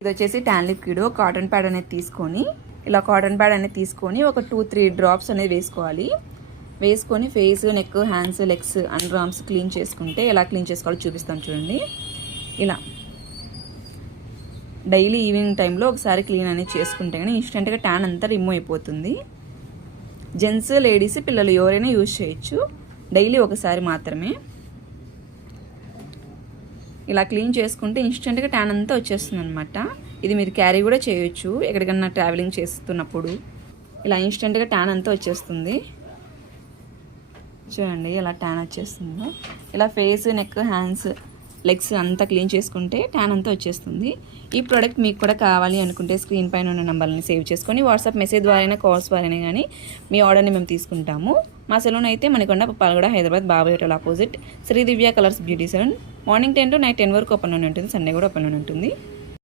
ఇది వచ్చేసి tan liquid. Cotton pad అనేది తీసుకొని ఇలా కాటన్ ప్యాడ్ అనేది తీసుకొని ఒక 2-3 డ్రాప్స్ అనేది వేసుకోవాలి. వేసుకొని face, neck, hands, legs, under arms clean చేసుకుంటే ఎలా క్లీన్ చేసుకోవాలో చూపిస్తాను చూడండి. ఇలా డైలీ ఈవినింగ్ టైంలో ఒకసారి క్లీన్ అనేది చేసుకుంటే కానీ ఇన్స్టెంట్గా ట్యాన్ అంతా రిమూవ్ అయిపోతుంది. జెంట్స్, లేడీస్, పిల్లలు ఎవరైనా యూజ్ చేయొచ్చు. డైలీ ఒకసారి మాత్రమే ఇలా క్లీన్ చేసుకుంటే ఇన్స్టెంట్గా ట్యాన్ అంతా వచ్చేస్తుంది అనమాట. ఇది మీరు క్యారీ కూడా చేయొచ్చు ఎక్కడికన్నా ట్రావెలింగ్ చేస్తున్నప్పుడు. ఇలా ఇన్స్టెంట్గా ట్యాన్ అంతా వచ్చేస్తుంది. చూడండి ఎలా ట్యాన్ వచ్చేస్తుందో. ఇలా ఫేస్, నెక్, హ్యాండ్స్, లెగ్స్ అంతా క్లీన్ చేసుకుంటే ట్యాన్ అంతా వచ్చేస్తుంది. ఈ ప్రోడక్ట్ మీకు కూడా కావాలి అనుకుంటే స్క్రీన్ పైన ఉన్న నెంబర్ని సేవ్ చేసుకొని వాట్సాప్ మెసేజ్ ద్వారా, కాల్స్ ద్వారా కానీ మీ ఆర్డర్ని మేము తీసుకుంటాము. మా సెలూన్ అయితే మణికొండ, పాల్గొడ, Hyderabad, Babai hotel opposite Sri Divya colours beauty salon. Morning 10 to night 10 వరకు ఓపెన్ ఉంటుంది. సండే కూడా ఓపెన్ ఉంటుంది.